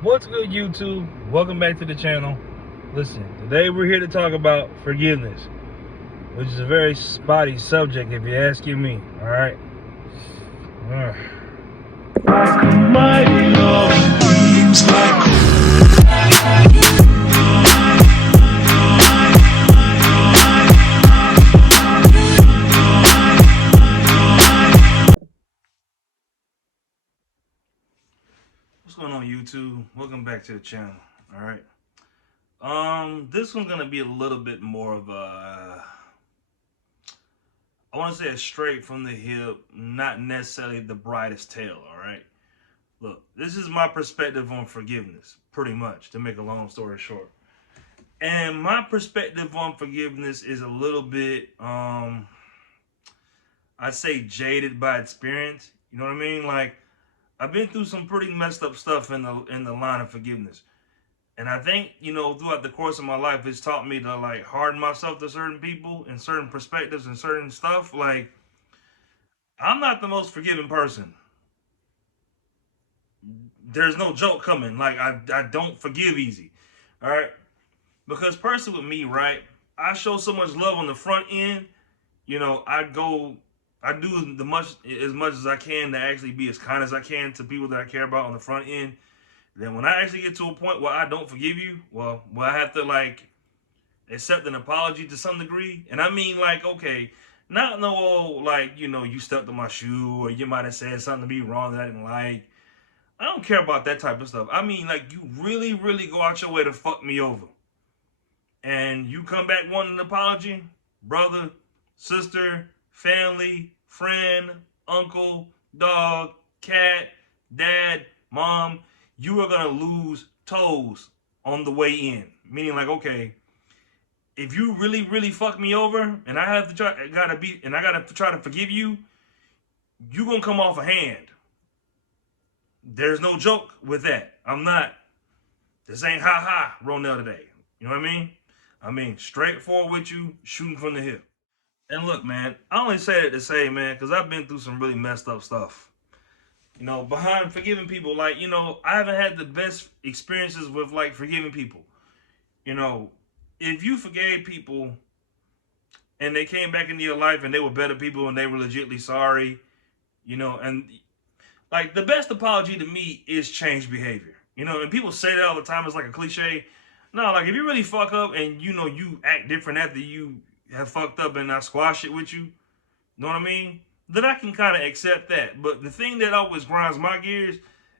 What's good, YouTube? Welcome back to the channel. Listen, today we're here to talk about forgiveness, which is a very spotty subject if you're asking me. All right. What's going on, YouTube? Welcome back to the channel. All right. This one's gonna be a little bit more of a, I want to say, a straight from the hip, not necessarily the brightest tale. All right. Look, this is my perspective on forgiveness, pretty much, to make a long story short. And my perspective on forgiveness is a little bit, I say, jaded by experience. You know what I mean? Like, I've been through some pretty messed up stuff in the line of forgiveness. And I think, throughout the course of my life, it's taught me to like harden myself to certain people and certain perspectives and certain stuff. Like, I'm not the most forgiving person. There's no joke coming. Like, I don't forgive easy. All right. Because personally with me, right, I show so much love on the front end. I do as much as I can to actually be as kind as I can to people that I care about on the front end. Then when I actually get to a point where I don't forgive you, well, I have to like accept an apology to some degree. And I mean, like, okay, not no like, you stepped on my shoe or you might have said something to me wrong that I didn't like. I don't care about that type of stuff. I mean, like, you really, really go out your way to fuck me over. And you come back wanting an apology, brother, sister, family, friend, uncle, dog, cat, dad, mom, you are gonna lose toes on the way in. Meaning, like, okay, if you really, really fuck me over, and I gotta try to forgive you, you gonna come off a hand. There's no joke with that. I'm not. This ain't ha ha Ronell today. You know what I mean? I mean, straightforward with you, shooting from the hip. And look, man, I only say that to say, man, because I've been through some really messed up stuff. Behind forgiving people, like, I haven't had the best experiences with, like, forgiving people. You know, if you forgave people and they came back into your life and they were better people and they were legitimately sorry, and, like, the best apology to me is change behavior. And people say that all the time. It's like a cliche. No, like, if you really fuck up and, you act different after you have fucked up and I squash it with you, know what I mean? Then I can kind of accept that. But the thing that always grinds my gears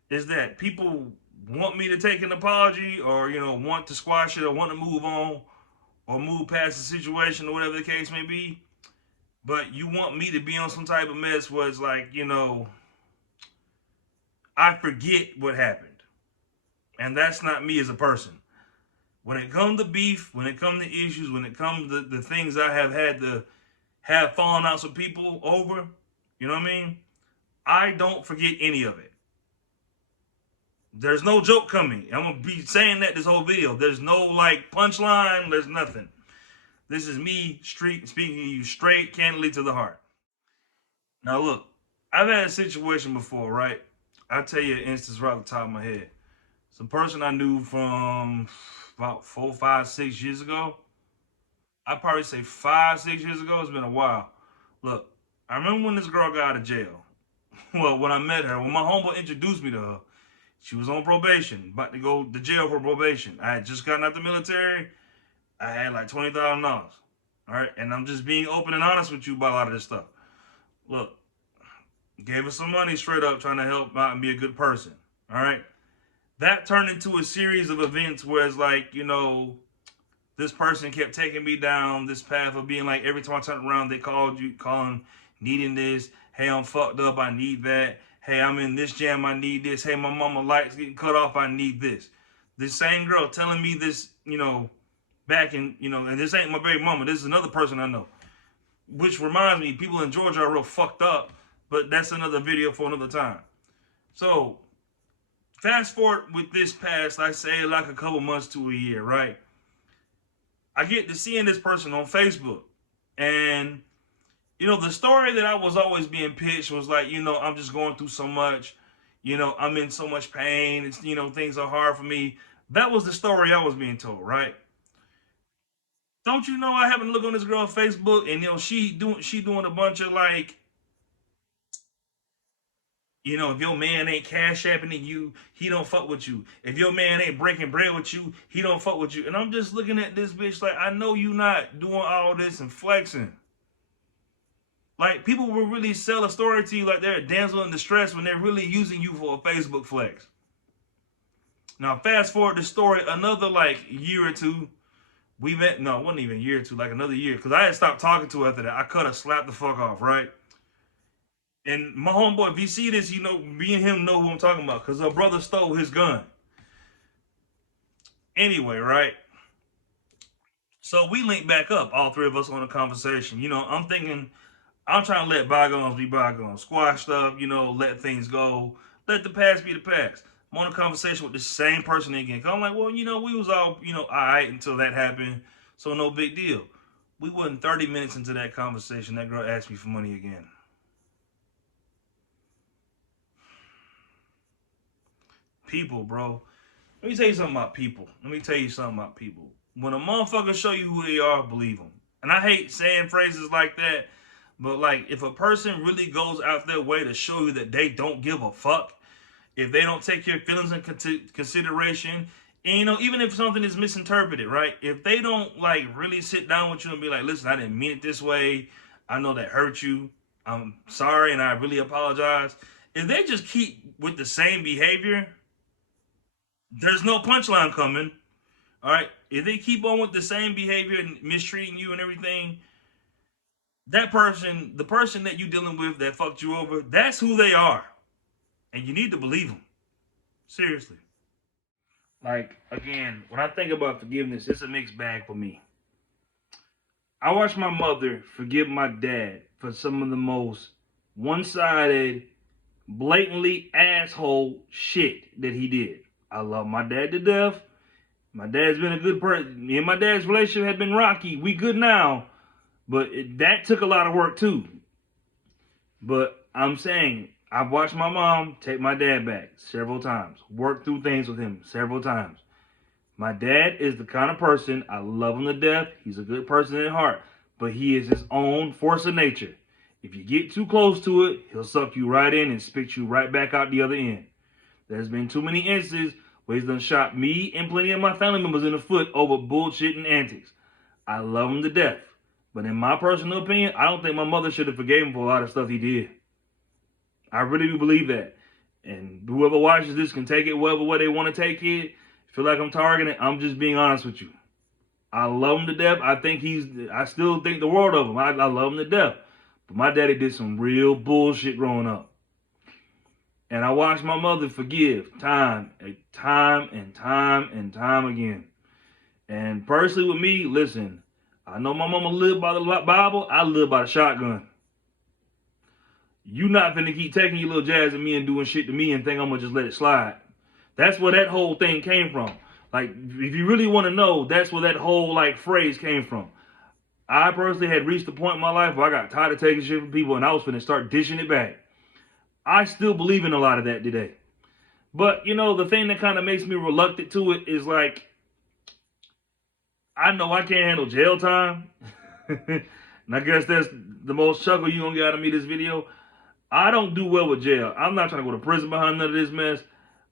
is that people want me to take an apology or, want to squash it or want to move on or move past the situation or whatever the case may be. But you want me to be on some type of mess where it's like, I forget what happened. And that's not me as a person. When it comes to beef, when it comes to issues, when it comes to the things I have had to have fallen outs with people over, you know what I mean? I don't forget any of it. There's no joke coming. I'm going to be saying that this whole video. There's no, like, punchline. There's nothing. This is me speaking to you straight, candidly to the heart. Now, look, I've had a situation before, right? I'll tell you an instance right off the top of my head. Some person I knew from about 4, 5, 6 years ago. I'd probably say 5, 6 years ago. It's been a while. Look, I remember when this girl got out of jail. Well, when I met her, when my homeboy introduced me to her, she was on probation, about to go to jail for probation. I had just gotten out the military. I had like $20,000. All right, and I'm just being open and honest with you about a lot of this stuff. Look, gave her some money straight up, trying to help out and be a good person. All right, that turned into a series of events where it's like, this person kept taking me down this path of being like, every time I turned around, they calling, needing this. Hey, I'm fucked up, I need that. Hey, I'm in this jam, I need this. Hey, my mama lights getting cut off, I need this. This same girl telling me this, back in, and this ain't my baby mama. This is another person I know. Which reminds me, people in Georgia are real fucked up, but that's another video for another time. So, fast forward with this past, I say like a couple months to a year, right? I get to seeing this person on Facebook. And, the story that I was always being pitched was like, I'm just going through so much. I'm in so much pain. It's, things are hard for me. That was the story I was being told, right? Don't you know I happened to look on this girl's Facebook and she doing a bunch of like, if your man ain't cash apping you, he don't fuck with you. If your man ain't breaking bread with you, he don't fuck with you. And I'm just looking at this bitch like, I know you not doing all this and flexing. Like, people will really sell a story to you like they're a damsel in distress when they're really using you for a Facebook flex. Now, fast forward the story another like year or two. We met, no, it wasn't even a year or two, like another year. Because I had stopped talking to her after that. I cut her slap the fuck off, right? And my homeboy, if you see this, me and him know who I'm talking about. Because her brother stole his gun. Anyway, right? So we linked back up, all three of us on a conversation. I'm thinking, I'm trying to let bygones be bygones. Squash stuff, let things go. Let the past be the past. I'm on a conversation with the same person again. I'm like, well, we was all, all right until that happened. So no big deal. We wasn't 30 minutes into that conversation. That girl asked me for money again. People, bro. Let me tell you something about people. When a motherfucker show you who they are, believe them. And I hate saying phrases like that, but like, if a person really goes out their way to show you that they don't give a fuck, if they don't take your feelings into consideration, and even if something is misinterpreted, right? If they don't like really sit down with you and be like, listen, I didn't mean it this way. I know that hurt you. I'm sorry and I really apologize. If they just keep with the same behavior, there's no punchline coming. All right. If they keep on with the same behavior and mistreating you and everything, that person, the person that you're dealing with that fucked you over, that's who they are. And you need to believe them. Seriously. Like, again, when I think about forgiveness, it's a mixed bag for me. I watched my mother forgive my dad for some of the most one-sided, blatantly asshole shit that he did. I love my dad to death. My dad's been a good person. Me and my dad's relationship had been rocky. We good now. But that took a lot of work too. But I'm saying, I've watched my mom take my dad back several times. Work through things with him several times. My dad is the kind of person, I love him to death. He's a good person at heart. But he is his own force of nature. If you get too close to it, he'll suck you right in and spit you right back out the other end. There's been too many instances where he's done shot me and plenty of my family members in the foot over bullshit and antics. I love him to death. But in my personal opinion, I don't think my mother should have forgave him for a lot of stuff he did. I really do believe that. And whoever watches this can take it whatever way they want to take it. Feel like I'm targeting it. I'm just being honest with you. I love him to death. I still think the world of him. I love him to death. But my daddy did some real bullshit growing up. And I watched my mother forgive time and time and time and time again. And personally with me, listen, I know my mama lived by the Bible. I live by the shotgun. You not finna keep taking your little jazz at me and doing shit to me and think I'm gonna just let it slide. That's where that whole thing came from. Like, if you really want to know, that's where that whole like phrase came from. I personally had reached the point in my life where I got tired of taking shit from people and I was finna start dishing it back. I still believe in a lot of that today. But, the thing that kind of makes me reluctant to it is like, I know I can't handle jail time. And I guess that's the most chuckle you gonna get out of me this video. I don't do well with jail. I'm not trying to go to prison behind none of this mess.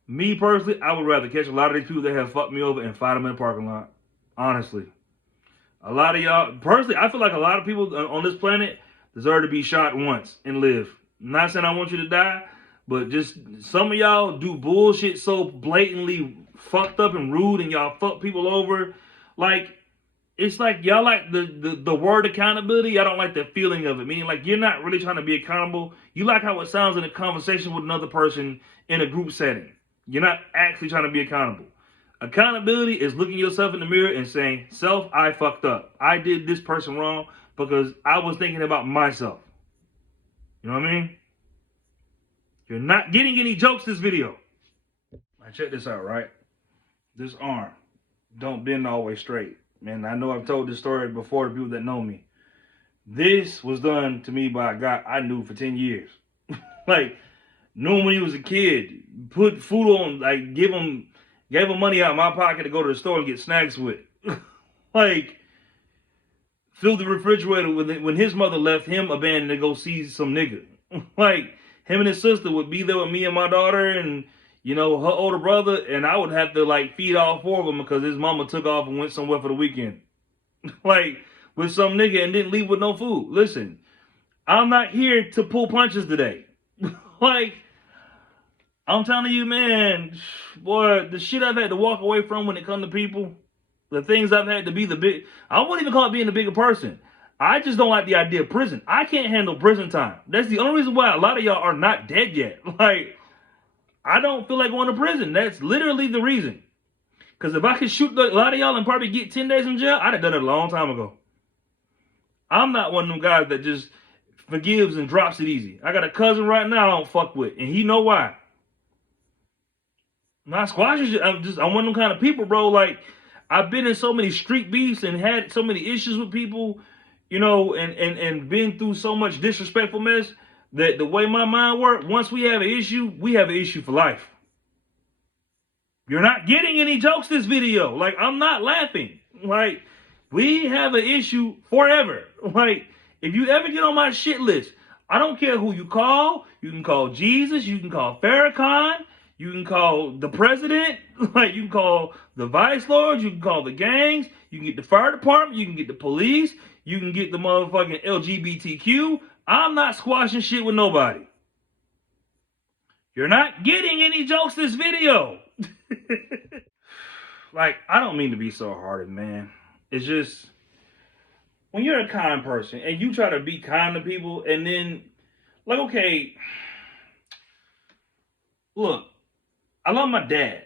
Me personally, I would rather catch a lot of these people that have fucked me over and fight them in the parking lot. Honestly. A lot of y'all, personally, I feel like a lot of people on this planet deserve to be shot once and live. I'm not saying I want you to die, but just some of y'all do bullshit so blatantly fucked up and rude and y'all fuck people over. Like, it's like y'all like the word accountability. Y'all don't like the feeling of it. Meaning like you're not really trying to be accountable. You like how it sounds in a conversation with another person in a group setting. You're not actually trying to be accountable. Accountability is looking yourself in the mirror and saying, self, I fucked up. I did this person wrong because I was thinking about myself. You know what I mean? You're not getting any jokes this video. Now check this out, right? This arm don't bend all the way straight. Man, I know I've told this story before to people that know me. This was done to me by a guy I knew for 10 years. Like, Knew him when he was a kid. Put food on, like gave him money out of my pocket to go to the store and get snacks with. Like, filled the refrigerator when his mother left him abandoned to go see some nigga. Like, him and his sister would be there with me and my daughter and, you know, her older brother, and I would have to, like, feed all four of them because his mama took off and went somewhere for the weekend. Like, with some nigga and didn't leave with no food. Listen, I'm not here to pull punches today. Like, I'm telling you, man, boy, the shit I've had to walk away from when it comes to people, the things I've had to be I wouldn't even call it being a bigger person. I just don't like the idea of prison. I can't handle prison time. That's the only reason why a lot of y'all are not dead yet. Like, I don't feel like going to prison. That's literally the reason. Because if I could shoot a lot of y'all and probably get 10 days in jail, I'd have done it a long time ago. I'm not one of them guys that just forgives and drops it easy. I got a cousin right now I don't fuck with, and he know why. Not squashing. I'm one of them kind of people, bro. Like, I've been in so many street beefs and had so many issues with people, you know, and been through so much disrespectful mess that the way my mind works, once we have an issue for life. You're not getting any jokes this video. Like, I'm not laughing. Like, we have an issue forever. Like, if you ever get on my shit list, I don't care who you call. You can call Jesus. You can call Farrakhan. You can call the president. Like, you can call the vice lords. You can call the gangs. You can get the fire department. You can get the police. You can get the motherfucking LGBTQ. I'm not squashing shit with nobody. You're not getting any jokes this video. Like, I don't mean to be so hard, man. It's just, when you're a kind person and you try to be kind to people and then, like, okay, look, I love my dad,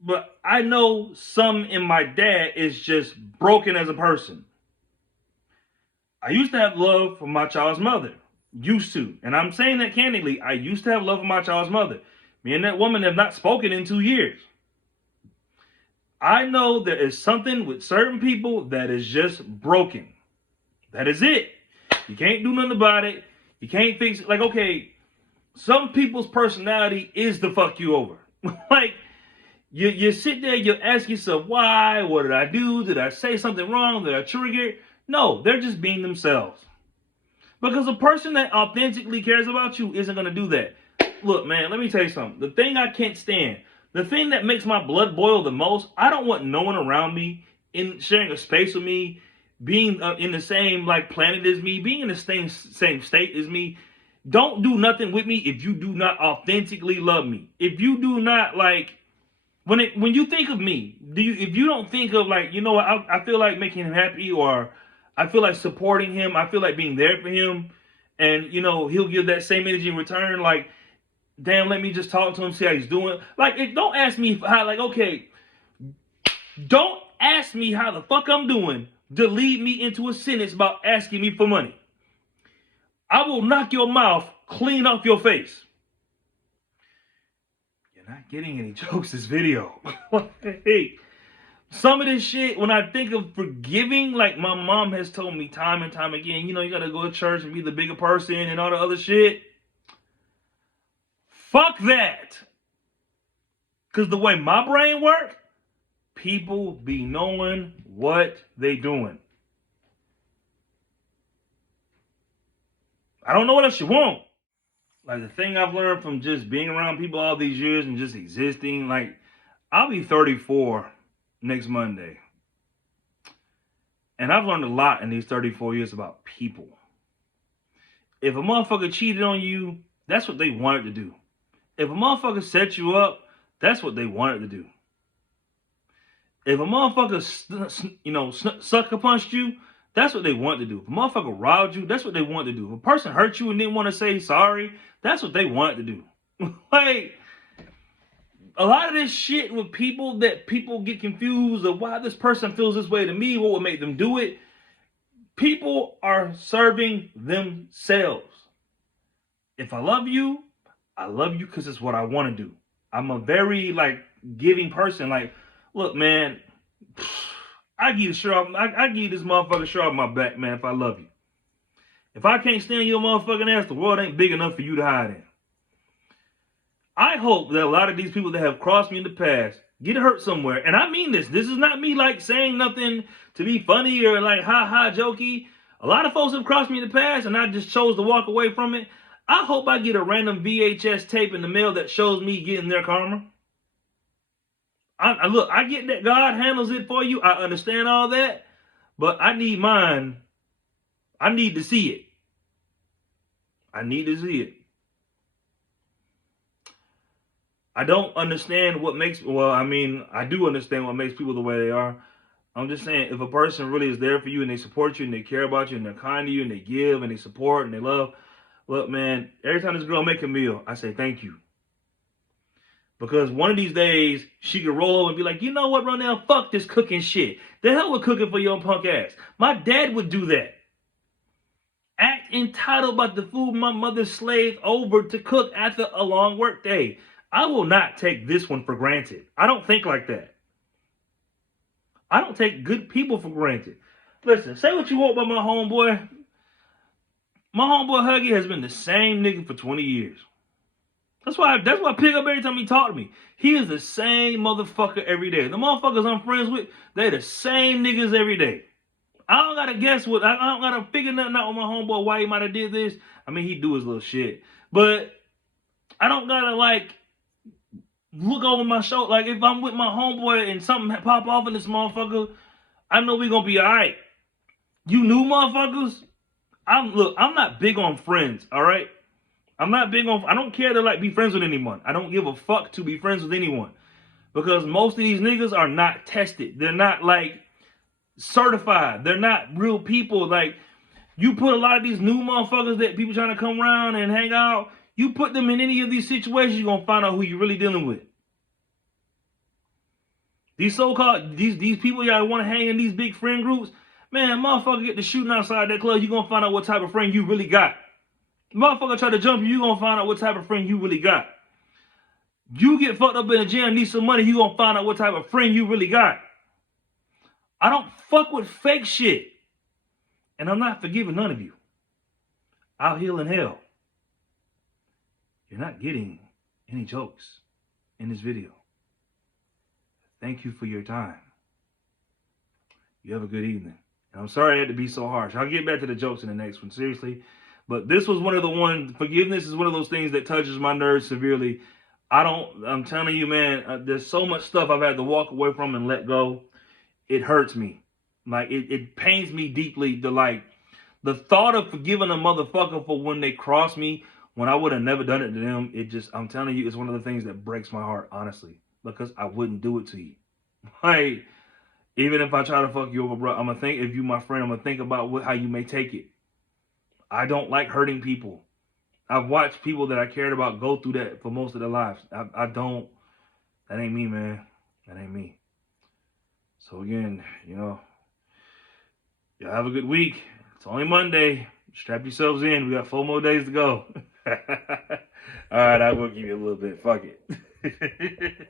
but I know some in my dad is just broken as a person. I used to have love for my child's mother. Used to. And I'm saying that candidly. I used to have love for my child's mother. Me and that woman have not spoken in 2 years. I know there is something with certain people that is just broken. That is it. You can't do nothing about it. You can't fix it. Like, okay, some people's personality is to fuck you over. Like, you sit there, you ask yourself, why? What did I do? Did I say something wrong? Did I trigger? No, they're just being themselves. Because a person that authentically cares about you isn't going to do that. Look, man, let me tell you something. The thing I can't stand, the thing that makes my blood boil the most, I don't want no one around me in sharing a space with me, being in the same like planet as me, being in the same state as me. Don't do nothing with me if you do not authentically love me. If you do not like, when you think of me, if you don't think of like, you know what, I feel like making him happy, or I feel like supporting him, I feel like being there for him, and you know he'll give that same energy in return. Like, damn, let me just talk to him, see how he's doing. Like, don't ask me how. Like, okay, don't ask me how the fuck I'm doing to lead me into a sentence about asking me for money. I will knock your mouth clean off your face. You're not getting any jokes this video. Hey, some of this shit, when I think of forgiving, like my mom has told me time and time again, you know, you gotta go to church and be the bigger person and all the other shit. Fuck that. Because the way my brain works, people be knowing what they doing. I don't know what else you want. Like, the thing I've learned from just being around people all these years and just existing, like, I'll be 34 next Monday. And I've learned a lot in these 34 years about people. If a motherfucker cheated on you, that's what they wanted to do. If a motherfucker set you up, that's what they wanted to do. If a motherfucker, sucker punched you, that's what they want to do. If a motherfucker robbed you, that's what they want to do. If a person hurt you and didn't want to say sorry, that's what they wanted to do. Like, a lot of this shit with people, that people get confused of why this person feels this way to me, what would make them do it. People are serving themselves. If I love you because it's what I want to do. I'm a very, like, giving person. Like, look, man, I give this motherfucker shirt off my back, man, if I love you. If I can't stand your motherfucking ass, the world ain't big enough for you to hide in. I hope that a lot of these people that have crossed me in the past get hurt somewhere. And I mean this. This is not me like saying nothing to be funny or like ha ha jokey. A lot of folks have crossed me in the past and I just chose to walk away from it. I hope I get a random VHS tape in the mail that shows me getting their karma. Look, I get that God handles it for you. I understand all that. But I need mine. I need to see it. I need to see it. I don't understand what makes, well, I mean, I do understand what makes people the way they are. I'm just saying, if a person really is there for you and they support you and they care about you and they're kind to you and they give and they support and they love, look, man, every time this girl make a meal, I say thank you. Because one of these days, she could roll over and be like, you know what, Ronell, fuck this cooking shit. The hell with cooking for your punk ass. My dad would do that. Act entitled about the food my mother slaved over to cook after a long work day. I will not take this one for granted. I don't think like that. I don't take good people for granted. Listen, say what you want about my homeboy. My homeboy Huggy has been the same nigga for 20 years. That's why I pick up every time he talk to me. He is the same motherfucker every day. The motherfuckers I'm friends with, they the same niggas every day. I don't gotta guess what, I don't gotta figure nothing out with my homeboy why he might have did this. I mean, he do his little shit. But I don't gotta like look over my shoulder. Like if I'm with my homeboy and something pop off in this motherfucker, I know we gonna be alright. You new motherfuckers? I'm not big on friends, alright? I'm not big on, I don't care to like be friends with anyone. I don't give a fuck to be friends with anyone. Because most of these niggas are not tested. They're not like certified. They're not real people. Like you put a lot of these new motherfuckers that people trying to come around and hang out, you put them in any of these situations, you're gonna find out who you're really dealing with. These so-called, these people y'all want to hang in these big friend groups, man, motherfucker get to shooting outside that club, you're gonna find out what type of friend you really got. Motherfucker try to jump you, you're gonna find out what type of friend you really got. You get fucked up in a jam, need some money, you're gonna find out what type of friend you really got. I don't fuck with fake shit. And I'm not forgiving none of you. I'll heal in hell. You're not getting any jokes in this video. Thank you for your time. You have a good evening. And I'm sorry I had to be so harsh. I'll get back to the jokes in the next one, seriously. But this was one of the ones, forgiveness is one of those things that touches my nerves severely. I'm telling you, man, there's so much stuff I've had to walk away from and let go. It hurts me. Like, it pains me deeply to, like, the thought of forgiving a motherfucker for when they cross me, when I would have never done it to them, it just, I'm telling you, it's one of the things that breaks my heart, honestly. Because I wouldn't do it to you. Like, even if I try to fuck you over, bro, I'm going to think, if you my friend, I'm going to think about how you may take it. I don't like hurting people. I've watched people that I cared about go through that for most of their lives. I don't. That ain't me, man. That ain't me. So again, you know, y'all have a good week. It's only Monday. Strap yourselves in. We got 4 more days to go. All right, I will give you a little bit. Fuck it.